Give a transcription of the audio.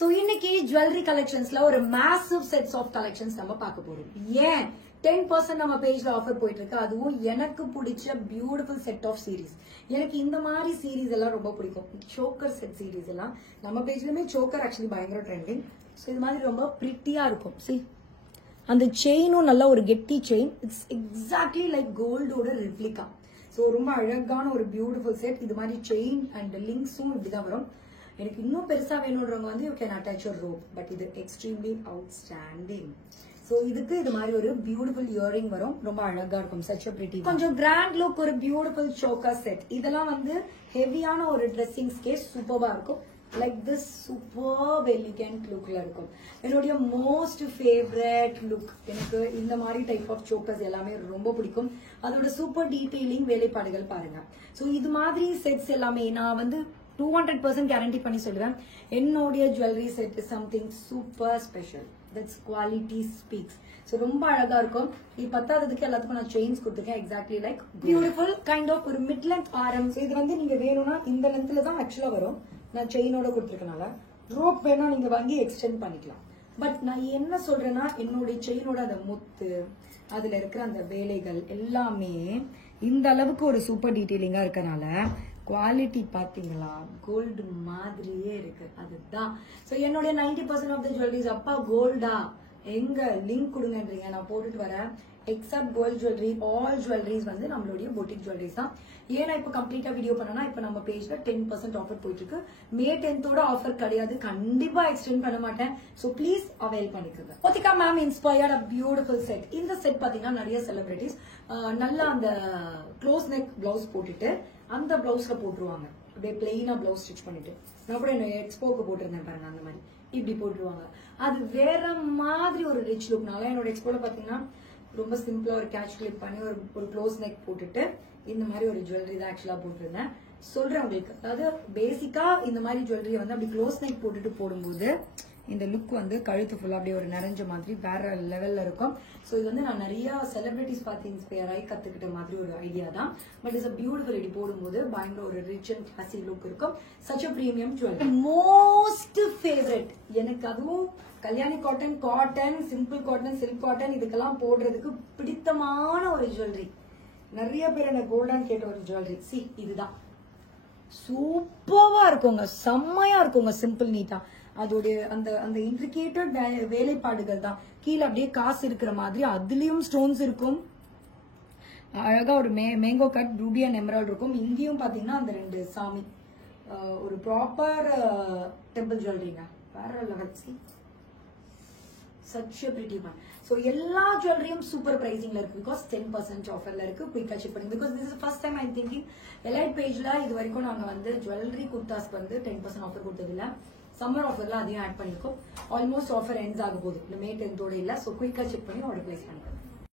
So, இன்னைக்கு jewelry collectionsல ஒரு massive sets of collections நம்ம பார்க்க போறோம். ஏன் 10% நம்ம பேஜ்ல ஆஃபர் போயிட்டு இருக்கு. அதுவும் எனக்கு பிடிச்ச பியூட்டிஃபுல் செட் ஆஃப் சீரிஸ். எனக்கு இந்த மாதிரி சீரிஸ் எல்லாம் ரொம்ப பிடிக்கும். சோக்கர் செட் சீரிஸ் எல்லாம் நம்ம பேஜ்லயுமே சோக்கர் ஆக்சுவலி பயங்கர ட்ரெண்டிங். ஸோ இது மாதிரி ரொம்ப பிரிட்டியா இருக்கும். சி அந்த செயினும் நல்ல ஒரு கெட்டி செயின். இட்ஸ் எக்ஸாக்ட்லி லைக் கோல்டோட ரெப்ளிகா. ஸோ ரொம்ப அழகான ஒரு பியூட்டிஃபுல் செட். இது மாதிரி செயின் அண்ட் லிங்க்ஸும் இப்படிதான் வரும். எனக்கு இன்னும் பெருசா வேணும்ன்றவங்க வந்து you can attach your rope. But இது எக்ஸ்ட்ரீம்லி அவுட்ஸ்டாண்டிங். ஸோ இதுக்கு இது மாதிரி ஒரு பியூட்டிஃபுல் இயரிங் வரும். ரொம்ப அழகா இருக்கும். Such a pretty. கொஞ்சம் கிராண்ட் லுக் ஒரு பியூட்டிஃபுல் சோக்கர் செட். இதெல்லாம் வந்து ஹெவியான ஒரு ட்ரெஸ்ஸிங்ஸ்க்கே சூப்பரா இருக்கும். லைக் திஸ் சூப்பர் எலிகென்ட் லுக்ல இருக்கும். என்னுடைய மோஸ்ட் ஃபேவரட் லுக். எனக்கு இந்த மாதிரி டைப் ஆஃப் சோக்கர்ஸ் எல்லாமே ரொம்ப பிடிக்கும். அதோட சூப்பர் டீடைலிங் வேலைப்பாடுகள் பாருங்க. ஸோ இது மாதிரி செட்ஸ் எல்லாமே நான் வந்து 200% கேரண்டி பண்ணி சொல்லுவேன். என்னுடைய jewellery set is something super special. That's quality speaks. So ரொம்ப அழகா இருக்கும். இது பத்தாததுக்கு எல்லாத்துக்கும் நான் செயின்ஸ் கொடுத்துருக்கேன். Exactly like beautiful kind of ஒரு மிட் லென்த் ஆரம். இது வந்து நீங்க வேணும்னா இந்த லென்த்ல தான் ஆக்சுவலா வரும். நான் செயினோட கொடுத்துருக்கனால ரோப் வேணா நீங்க வாங்கி எக்ஸ்டெண்ட் பண்ணிக்கலாம். பட் நான் என்ன சொல்றேன்னா என்னுடைய செயினோட அந்த முத்து அதுல இருக்கிற அந்த வேலைகள் எல்லாமே இந்த அளவுக்கு ஒரு சூப்பர் டீடைலிங்கா இருக்கனால குவாலிட்டி பாத்தீங்களா கோல்டு மாதிரியே இருக்கு. அதுதான். சோ என்னுடைய 90% ஆஃப் த ஜுவல்லரிஸ் அப்பா கோல்டா எங்க லிங்க் கொடுங்கன்றீங்க. நான் போட்டுட்டு வரேன். Except gold jewellery all jewelleries வந்து நம்மளுடைய பொட்டிக் ஜுவல்லரிஸ் தான். ஏன்னா இப்ப கம்ப்ளீட்டா வீடியோ பண்ணனா இப்ப நம்ம பேஜ்ல 10% ஆஃபர் போயிட்டு இருக்கு. மே 10th ஆஃபர் கிடையாது. கண்டிப்பா எக்ஸ்டெண்ட் பண்ண மாட்டேன். சோ ப்ளீஸ் அவைல் பண்ணிக்கோங்க. Othika ma'am inspired a beautiful set. இந்த செட் பாத்தீங்கன்னா நிறைய செலிபிரிட்டிஸ் நல்லா அந்த க்ளோஸ் நெக் பிளவுஸ் போட்டுட்டு அந்த பிளவுஸ்ல போட்டுருவாங்க. அப்படியே பிளெயினா பிளவுஸ் ஸ்டிச் பண்ணிட்டு நான் கூட என்ன எக்ஸ்போக்கு போட்டிருந்தேன் பாருங்க. அந்த மாதிரி இப்படி போட்டுருவாங்க. அது வேற மாதிரி ஒரு ரிச் லுக்னால என்னோட எக்ஸ்போல பாத்தீங்கன்னா ரொம்ப சிம்பிளா ஒரு கேட்ச் கிளிப் பண்ணி ஒரு க்ளோஸ் நெக் போட்டுட்டு இந்த மாதிரி ஒரு ஜுவல்லரி தான் ஆக்சுவலா போட்டிருந்தேன். சொல்றேன் உங்களுக்கு. அதாவது பேசிக்கா இந்த மாதிரி ஜுவல்லரி வந்து அப்படி க்ளோஸ் நெக் போட்டுட்டு போடும்போது இந்த லுக் வந்து கழுத்து ஃபுல்லா அப்படியே ஒரு நிறைஞ்ச மாதிரி வேற லெவல்ல இருக்கும். ஸோ இது வந்து நான் நிறைய செலிபிரிட்டிஸ் பார்த்து இன்ஸ்பயர் ஆகி கத்துக்கிட்ட மாதிரி ஒரு ஐடியா தான். But it's a beautiful. இப்படி போடும்போது பயங்கர ஒரு ரிச் அண்ட் கிளாசி லுக் இருக்கும். Such a premium jewellery. Most favourite எனக்கு அதுவும் Kalyani cotton, cotton, simple cotton, silk cotton இதுக்கெல்லாம் போடுறதுக்கு பிடித்தமான ஒரு ஜுவல்லரி. நிறைய பேர் என்ன கோல்டன் கேட்ட ஒரு ஜுவல்லரி. சி இதுதான் சூப்பரா இருக்குங்க. செம்மையா இருக்குங்க. சிம்பிள் நீட்டா அதோடைய அந்த அந்த இன்ட்ரிகேட்டட் வேலைப்பாடுகள் தான். கீழே அப்படியே காசு இருக்கிற மாதிரி அதுலயும் ஸ்டோன்ஸ் இருக்கும். அழகா ஒரு mango cut Ruby and emerald இருக்கும். இங்கேயும் பாத்தீங்கன்னா அந்த ரெண்டு சாமி ஒரு ப்ராப்பர் டெம்பிள் ஜுவல்லரிங்க. வேற லெவல். சி such a pretty one. So எல்லா ஜுவல்லரியும் சூப்பர் பிரைசிங்ல இருக்கு. பிகாஸ் 10% ஆஃபர்ல இருக்கு. குயிக்கா செக் பண்ணுங்க. Because this is first time I thinking elite பேஜ்ல இது வரைக்கும் நாங்க வந்து ஜுவல்லரி குர்தாஸ்க்கு வந்து 10% ஆஃபர் கொடுத்தது இல்ல. சம்மர் ஆஃபர்ல அதையும் ஆட் பண்ணிருக்கோம். ஆல்மோஸ்ட் ஆஃபர் எண்ட்ஸ் ஆக போகுது. இந்த மே 10th இல்ல. ஸோ குயிக்கா செக் பண்ணி ஆர்டர் பிளேஸ் பண்ணிக்கோங்க.